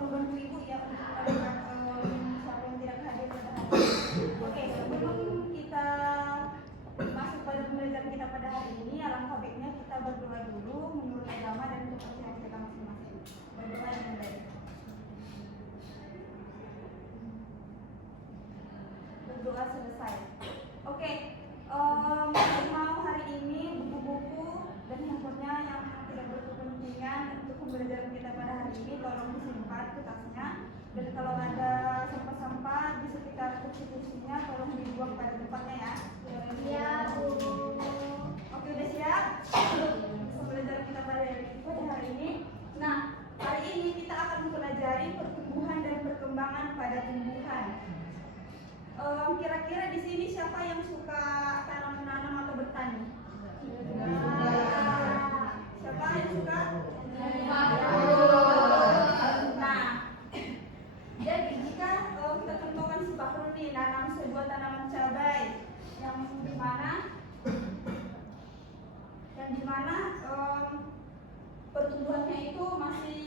membantu ibu ya untuk mengadakan siapa yang tidak hadir pada hari ini. Oke, sebelum kita masuk pada pembelajaran kita pada hari ini, alangkah baiknya kita berdoa dulu menurut agama dan kepercayaan kita masing-masing. Berdoa dengan baik. Berdoa selesai. Oke, mau hari ini buku-buku dan handphonenya yang tidak berkepentingan untuk pembelajaran kita pada hari ini tolong disimpan ke tasnya, dan kalau ada sampah-sampah di sekitar kursi-kursinya tolong dibuang pada tempatnya ya. Iya, Bu. Oke, udah siap? Pembelajaran kita pada hari ini. Nah, hari ini kita akan mempelajari pertumbuhan dan perkembangan pada tumbuhan. Kira-kira di sini siapa yang suka tanam-menanam atau bertani? Siapa yang suka? Nah, jadi jika kita contohkan si Pak Rudi nanam sebuah tanaman cabai yang dimana pertumbuhannya itu masih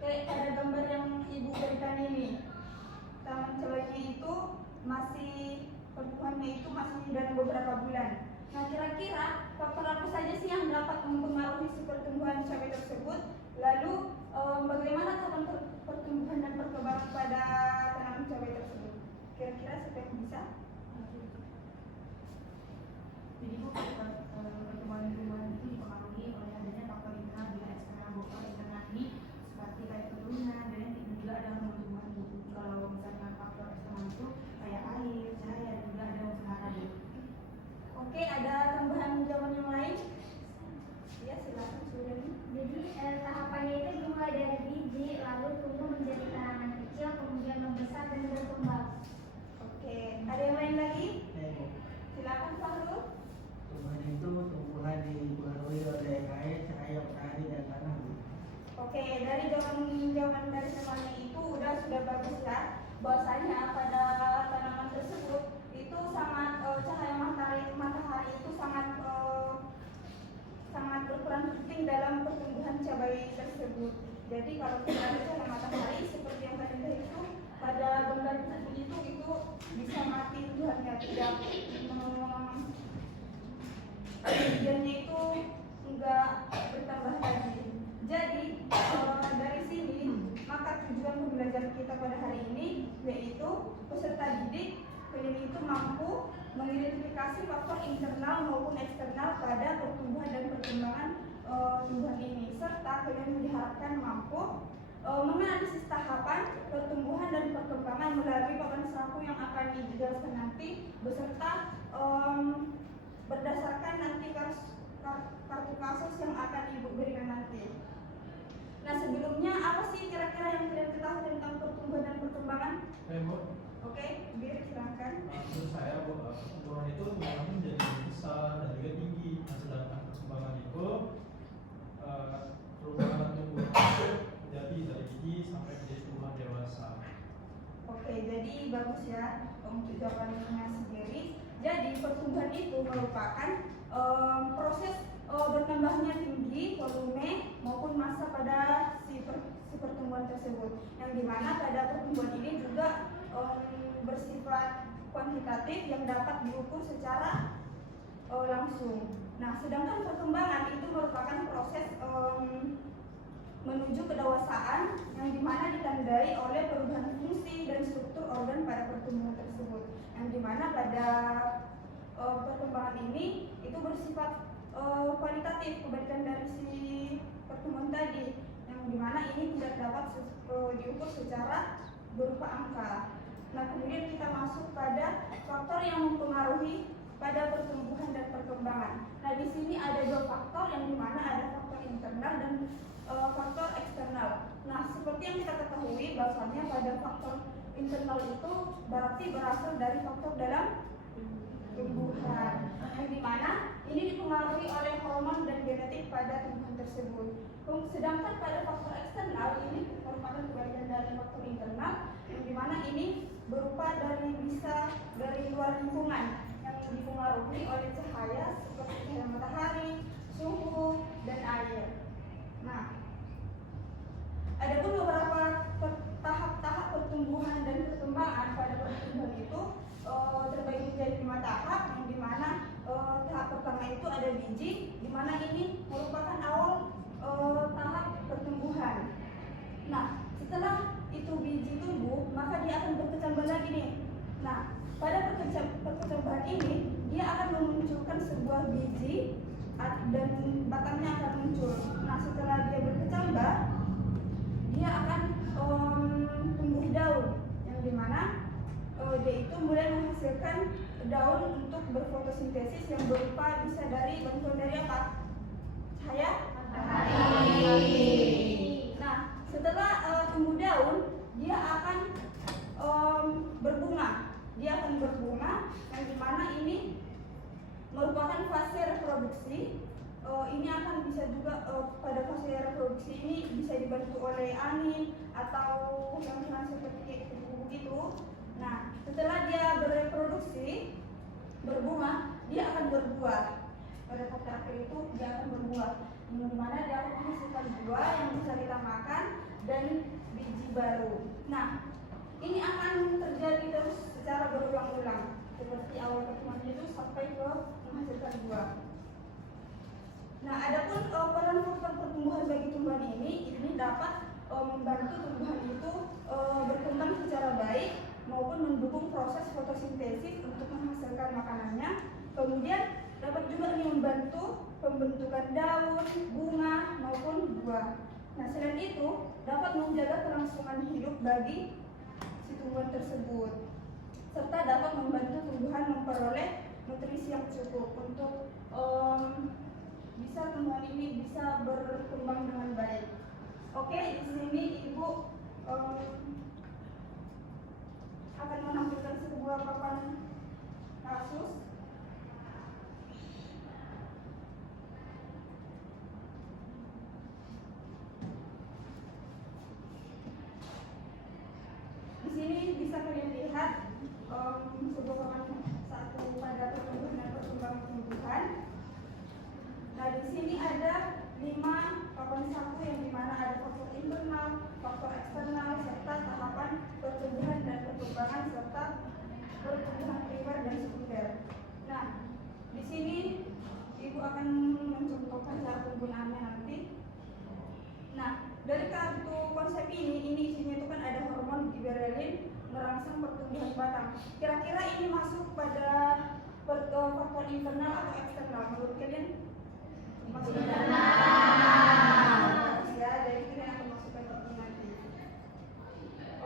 kayak pada gambar yang ibu berikan ini. Tanaman cabainya itu pertumbuhannya itu masih dalam beberapa bulan. Nah, kira-kira faktor apa saja sih yang dapat mempengaruhi si pertumbuhan cabai tersebut? Lalu bagaimana kapan pertumbuhan dan perkembangan pada tanaman cabai tersebut? Kira-kira siapa yang bisa? Jadi pertumbuhan tumbuhan itu dipengaruhi oleh adanya faktor internal dan eksternal. Faktor internal ini seperti kayak keturunan dan juga ada pertumbuhan tubuh. Kalau misalnya faktor eksternal itu kayak air, cahaya, dan juga ada unsur hara. Oke, ada tambahan jawaban yang lain? Ya, silakan Sudani. Jadi tahapannya itu dimulai dari biji, lalu tumbuh menjadi tanaman kecil, kemudian membesar dan berkembang. Oke, ada yang lain lagi? Silakan Fahrul. Tumbuhan itu tumbuhan dipengaruhi oleh air, cahaya matahari dan tanah. Oke, dari jawaban dari semuanya itu sudah bagus ya. Bahwasanya pada tanaman tersebut itu sangat cahaya matahari itu sangat berperan penting dalam pertumbuhan cabai tersebut. Jadi kalau tidak ada cahaya matahari seperti yang tadi itu pada gambar itu bisa mati tumbuhannya, tidak hujannya itu enggak bertambah lagi. Jadi dari sini maka tujuan pembelajaran kita pada hari ini yaitu peserta didik kalian itu mampu mengidentifikasi faktor internal maupun eksternal pada pertumbuhan dan perkembangan tumbuhan ini, serta kalian diharapkan mampu menganalisis tahapan pertumbuhan dan perkembangan melalui papan saku yang akan dijelaskan nanti beserta berdasarkan nanti kartu kasus yang akan ibu berikan nanti. Nah, sebelumnya apa sih kira-kira yang kalian ketahui tentang pertumbuhan dan perkembangan? Bu. Oke, Bir, silakan. Menurut saya, Bu, pertumbuhan itu tumbuhannya menjadi besar dan juga tinggi. Nah, sedangkan perkembangan itu perubahan tumbuhan itu menjadi dari biji sampai menjadi tumbuhan dewasa. Oke, jadi bagus ya untuk jawabannya sendiri. Jadi pertumbuhan itu merupakan proses bertambahnya tinggi, volume maupun massa pada si pertumbuhan tersebut. Yang dimana pada pertumbuhan ini juga bersifat kuantitatif yang dapat diukur secara langsung. Nah, sedangkan perkembangan itu merupakan proses menuju kedewasaan yang dimana ditandai oleh perubahan fungsi dan struktur organ pada pertumbuhan tersebut. Yang dimana pada perkembangan ini itu bersifat kualitatif kebalikan dari si pertumbuhan tadi, yang dimana ini tidak dapat diukur secara berupa angka. Nah, kemudian kita masuk pada faktor yang mempengaruhi pada pertumbuhan dan perkembangan. Nah, di sini ada dua faktor yang dimana ada faktor internal dan faktor eksternal. Nah, seperti yang kita ketahui bahwasanya pada faktor internal itu berarti berasal dari faktor dalam tumbuhan, yang dimana ini dipengaruhi oleh hormon dan genetik pada tumbuhan tersebut. Sedangkan pada faktor eksternal ini merupakan kebalikan dari faktor internal, yang dimana ini berupa bisa dari luar lingkungan yang dipengaruhi oleh cahaya seperti cahaya matahari, suhu, dan air. Nah, ada pun beberapa pertumbuhan dan perkembangan pada pertumbuhan itu terbagi menjadi 5 tahap, yang dimana tahap pertama itu ada biji, dimana ini merupakan awal tahap pertumbuhan. Nah, setelah itu biji tumbuh, maka dia akan berkecambah lagi nih. Nah, pada perkecambahan ini dia akan memunculkan sebuah biji dan batangnya akan muncul. Nah, setelah dia berkecambah, dia akan tumbuh daun, yang dimana dia itu mulai menghasilkan daun untuk berfotosintesis yang berupa bisa dari bantuan dari apa? Cahaya matahari. Nah, setelah tumbuh daun, dia akan berbunga. Dia akan berbunga, yang dimana ini merupakan fase reproduksi. Ini akan bisa juga pada fase reproduksi ini bisa dibantu oleh angin atau yang seperti begitu. Nah, setelah dia bereproduksi, berbunga, dia akan berbuah. Pada fase akhir itu dia akan berbuah, di mana dia akan menghasilkan buah yang bisa kita makan dan biji baru. Nah, ini akan terjadi terus secara berulang-ulang seperti awal pertumbuhan itu sampai ke menghasilkan buah. Nah, adapun peran faktor pertumbuhan bagi tumbuhan ini dapat membantu tumbuhan itu berkembang secara baik maupun mendukung proses fotosintesis untuk menghasilkan makanannya. Kemudian dapat juga membantu pembentukan daun, bunga maupun buah. Nah, selain itu dapat menjaga kelangsungan hidup bagi si tumbuhan tersebut, serta dapat membantu tumbuhan memperoleh nutrisi yang cukup untuk bisa tumbuhan ini bisa berkembang dengan baik. Oke, di sini Ibu akan menampilkan sebuah papan kasus. Di sini bisa kalian lihat sebuah papan satu pada pertumbuhan dan perkembangan tumbuhan. Nah, di sini ada 5 papan satu yang dimana ada faktor internal, faktor eksternal, serta tahapan pertumbuhan dan perkembangan serta pertumbuhan primer dan sekunder. Nah, di sini Ibu akan mencontohkan cara penggunaannya nanti. Nah, dari kartu konsep ini isinya itu kan ada hormon giberellin merangsang pertumbuhan batang. Kira-kira ini masuk pada faktor internal atau eksternal menurut kalian? Masuk internal. Ya, dari sini akan masukkan itu nanti.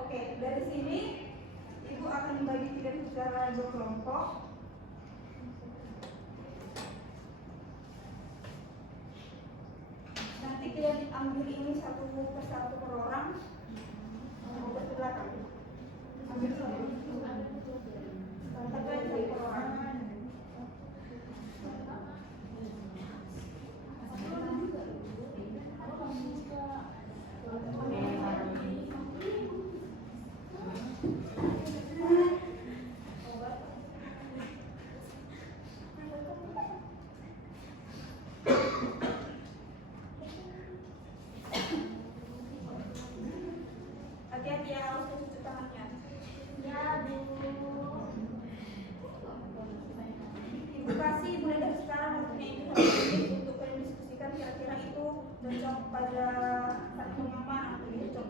Oke, dari sini Ibu akan membagi kalian secara 2 kelompok. Nanti kalian ambil ini satu per orang. Ke belakang. Ambil satu. Satu per orang. Hati-hati ya, harus cuci tangannya. Ya, Bu. Ibu kasih mulai dari sekarang waktunya Ibu harus untuk kalian diskusikan kira-kira itu cocok pada satu yang mana, cocok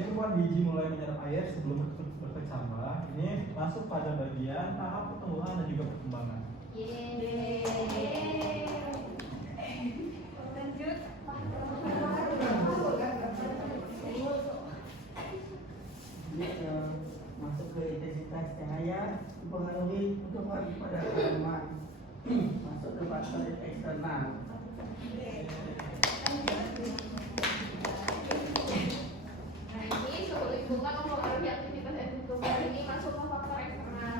Ini merupakan biji mulai menyerap air sebelum berkecambah. Ini masuk pada bagian tahap pertumbuhan dan juga perkembangan. Lanjut. Jadi masuk ke intensitas cahaya mempengaruhi pertumbuhan pada tanaman. Masuk ke faktor eksternal. Nah ini suhu lingkungan mempengaruhi aktivitas dan pertumbuhan ini masuk ke faktor eksternal.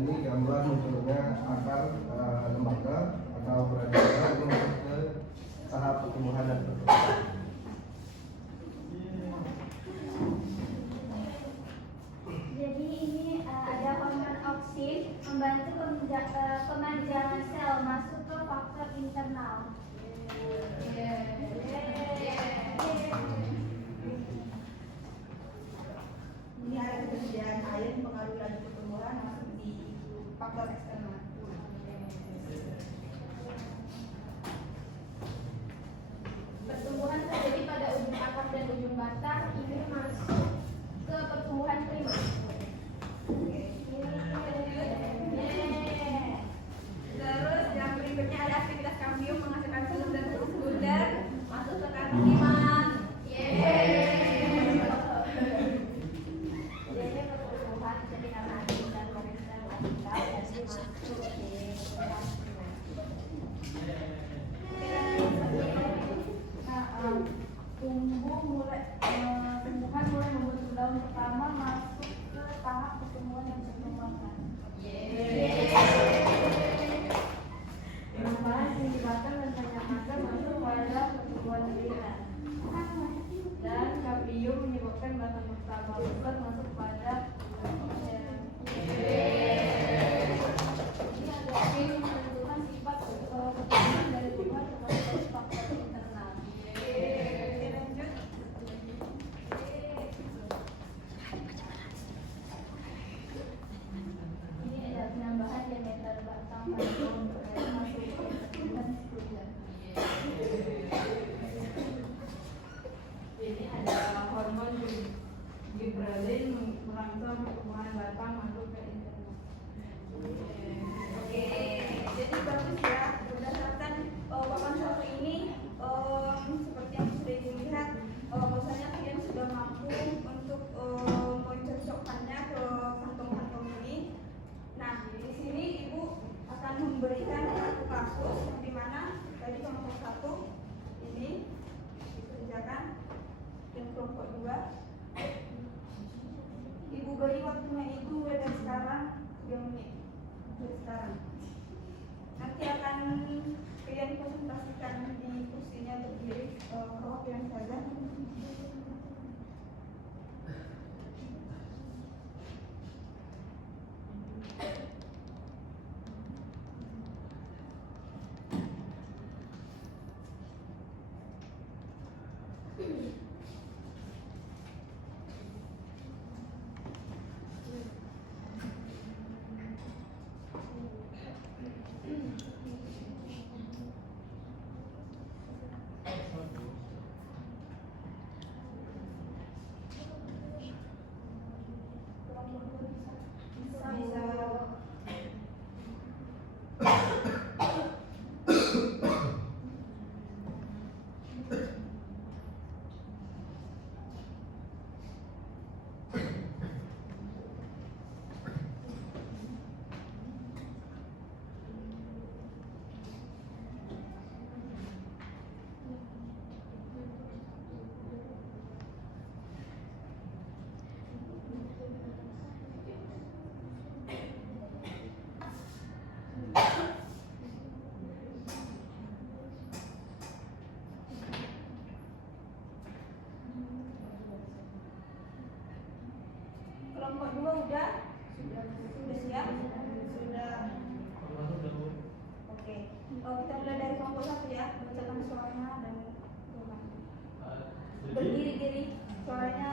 Ini gambar munculnya akar lembaga atau beraneka itu masuk ke tahap pertumbuhan dan perkembangan. Jadi ini ada hormon auksin membantu pemanjangan sel masuk ke faktor internal. Ini ada persediaan air mempengaruhi laju pertumbuhan masuk di faktor eksternal. Pertumbuhan terjadi pada ujung akar dan ujung batang ini masuk ke pertumbuhan primer. Terus yang berikutnya ada aktivitas kambium menghasilkan telur dan sekunder masuk ke tanaman. Jadi pertumbuhan jadi karena aktivitas komersial vertikal jadi masuk Tumbuhan mulai membentuk daun pertama masuk ke tahap pertumbuhan yang berkembang. Penambahan tinggi batang dan banyak akar masuk pada pertumbuhan liar. Dan kambium menyebabkan batang pertama besar masuk pada ini ada yang menentukan sifat pertumbuhan dari tumbuhan termasuk faktor internal. Lanjut. Ini ada penambahan diameter batang pada pohon berbeda masuk ke pertumbuhan sekunder. Jadi ada hormon gibralin merangsang pertumbuhan batang masuk ke internal. Oke, jadi bagus ya. Berdasarkan papan satu ini, seperti yang sudah ibu lihat, bahwasanya kalian sudah mampu untuk mencocokkannya ke kantong-kantong ini. Nah, di sini ibu akan memberikan satu kasus yang dimana tadi kelompok satu ini dikerjakan dan kelompok dua. Ibu beri waktunya itu mulai dari sekarang 3 menit. Dari sekarang. Nanti akan kalian konsentrasikan di kursinya berdiri perwakilan saja. Kelompok dua udah? Sudah siap? Sudah. Oke. Kita mulai dari kelompok satu ya. Bacakan suaranya dan berdiri diri. Suaranya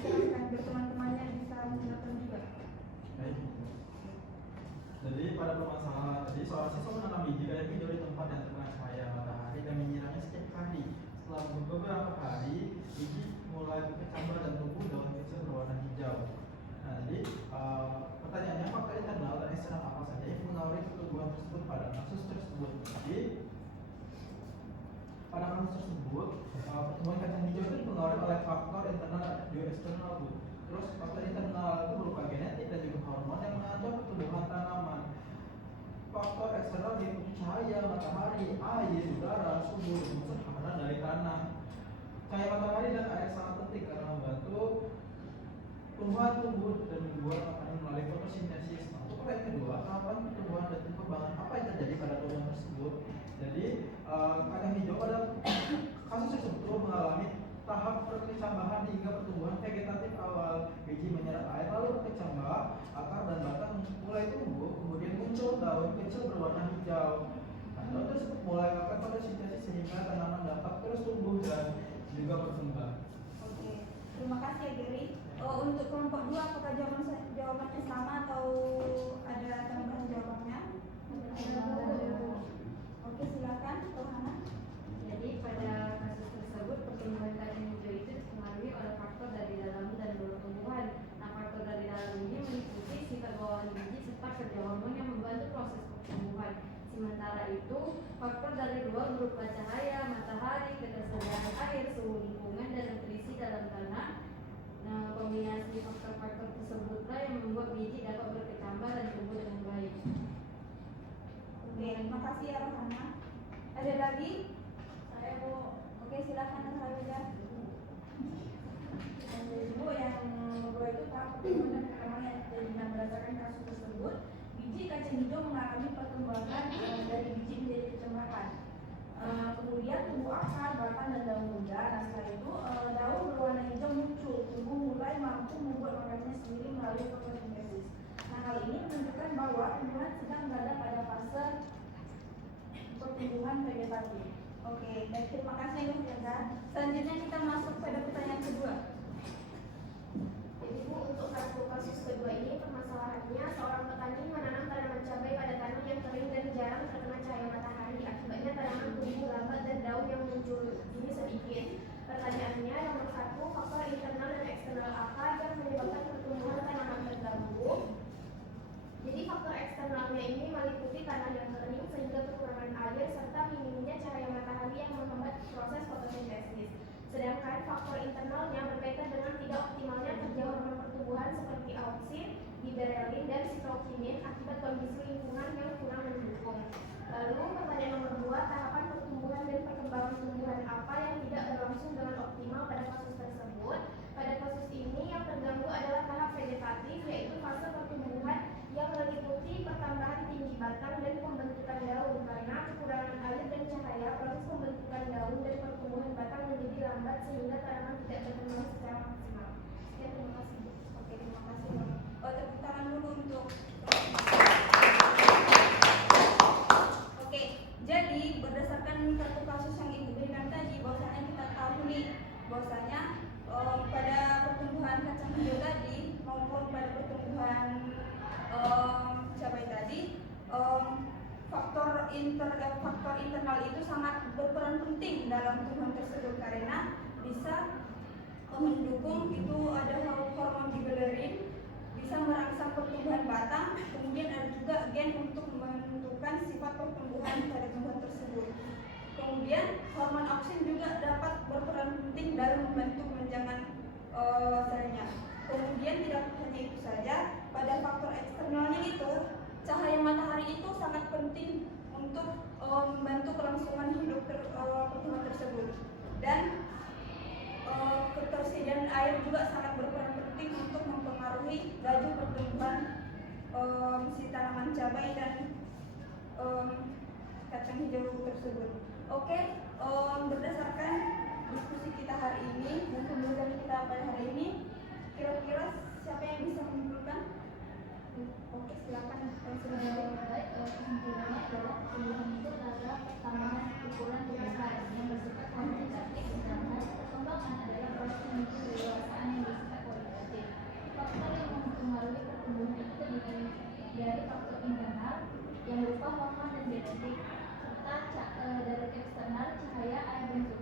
silakan biar teman-temannya bisa mendengarkan juga. Baik. Jadi pada permasalahan tadi seorang siswa menanam biji kayu hijau di tempat yang terkena cahaya matahari. kasus tersebut, pertumbuhan kacang hijau itu dipengaruhi oleh faktor internal dan juga eksternal, Bu. Terus faktor internal itu berupa genetik dan juga hormon yang mengatur pertumbuhan tanaman. Faktor eksternal yaitu cahaya matahari, air, udara, suhu, dan unsur hara dari tanah. Cahaya matahari dan air sangat penting karena membantu tumbuhan tumbuh dan membuat makanan melalui fotosintesis. Nah, untuk yang kedua, tahapan pertumbuhan dan perkembangan apa yang terjadi pada tumbuhan tersebut. Jadi, kacang hijau pada kasus tersebut mengalami tahap perkecambahan hingga pertumbuhan vegetatif awal. Biji menyerap air lalu berkecambah, akar dan batang mulai tumbuh, kemudian muncul daun kecil berwarna hijau. Nah, daun tersebut mulai melakukan fotosintesis sehingga tanaman dapat terus tumbuh dan juga berkembang. Oke, terima kasih ya Gary. Untuk kelompok 2 apakah jawabannya sama atau ada tambahan jawabannya? Oke, silakan Rohana. Jadi pada kasus tersebut pertumbuhan kacang hijau itu dipengaruhi oleh faktor dari dalam dan luar tumbuhan. Nah, faktor dari dalam ini meliputi sifat bawaan biji serta kerja hormon yang membantu proses pertumbuhan. Sementara itu, faktor dari luar berupa cahaya, matahari, ketersediaan air, suhu lingkungan, dan nutrisi dalam tanah. Nah, kombinasi faktor-faktor tersebutlah yang membuat biji dapat berkecambah dan tumbuh dengan baik. Oke, terima kasih ya Rohana. Ada lagi? Saya mau. Oke, silakan Nasrullah. Ibu yang kedua itu tahap pertumbuhan dan perkembangan yang terjadi berdasarkan kasus tersebut. Biji kacang hijau mengalami perkembangan dari biji menjadi kecambahan. Kemudian tumbuh akar, batang dan daun muda. Nah, setelah itu daun berwarna hijau muncul, tumbuh mulai mampu membuat makanannya sendiri melalui fotosintesis. Nah, hal ini menunjukkan bahwa tumbuhan sedang berada pada fase pertumbuhan vegetatif. Oke, baik, terima kasih Bu Jaga. Selanjutnya kita masuk pada pertanyaan kedua. Jadi Bu, untuk kasus kedua ini permasalahannya seorang petani menanam tanaman cabai pada tanah yang kering dan jarang terkena cahaya matahari. Akibatnya tanaman tumbuh lambat dan daun yang muncul ini sedikit. Pertanyaannya nomor 1, faktor internal dan eksternal apa yang menyebabkan pertumbuhan tanaman terganggu? Jadi faktor eksternalnya ini meliputi tanah yang kering sehingga kekurangan air serta minimnya cahaya matahari yang menghambat proses fotosintesis. Sedangkan faktor internalnya berkaitan dengan tidak optimalnya kerja hormon pertumbuhan seperti auksin, giberellin, dan sitokinin akibat kondisi lingkungan yang kurang mendukung. Lalu pertanyaan nomor 2, tahapan pertumbuhan dan perkembangan tumbuhan apa yang tidak berlangsung dengan optimal pada kasus tersebut? Pada kasus ini yang terganggu adalah tahap vegetatif, yaitu fase pertumbuhan yang meliputi pertambahan tinggi batang dan pembentukan daun. Karena kekurangan air dan cahaya, proses pembentukan daun dan pertumbuhan batang menjadi lambat sehingga tanaman tidak berkembang secara maksimal. Sekian, terima kasih. Oke, terima kasih Bu. Tepuk tangan dulu untuk. Oke, jadi berdasarkan kartu kasus yang Ibu berikan tadi, bahwasanya kita tahu nih bahwasanya pada pertumbuhan kacang hijau tadi maupun pada pertumbuhan cabai tadi, faktor internal itu sangat berperan penting dalam tumbuhan tersebut karena bisa mendukung itu ada hormon giberellin, bisa merangsang pertumbuhan batang, kemudian ada juga gen untuk menentukan sifat pertumbuhan pada tumbuhan tersebut. Kemudian hormon auksin juga dapat berperan penting dalam membantu menjangan selnya. Kemudian tidak hanya itu saja, pada faktor eksternalnya itu cahaya matahari itu sangat penting untuk membantu kelangsungan hidup pertumbuhan tersebut. Dan ketersediaan air juga sangat berperan penting untuk mempengaruhi laju pertumbuhan si tanaman cabai dan kacang hijau tersebut. Oke, berdasarkan diskusi kita hari ini dan pembelajaran kita pada hari ini, kira-kira siapa yang bisa menyimpulkan? Oke, silakan. Kesimpulannya adalah pertumbuhan itu adalah pertambahan ukuran besar yang bersifat kuantitatif, sedangkan perkembangan adalah proses menuju kedewasaan yang bersifat kualitatif. Faktor yang mempengaruhi pertumbuhan itu terdiri dari faktor internal yang berupa hormon dan genetik, serta dari eksternal cahaya, air, dan suhu.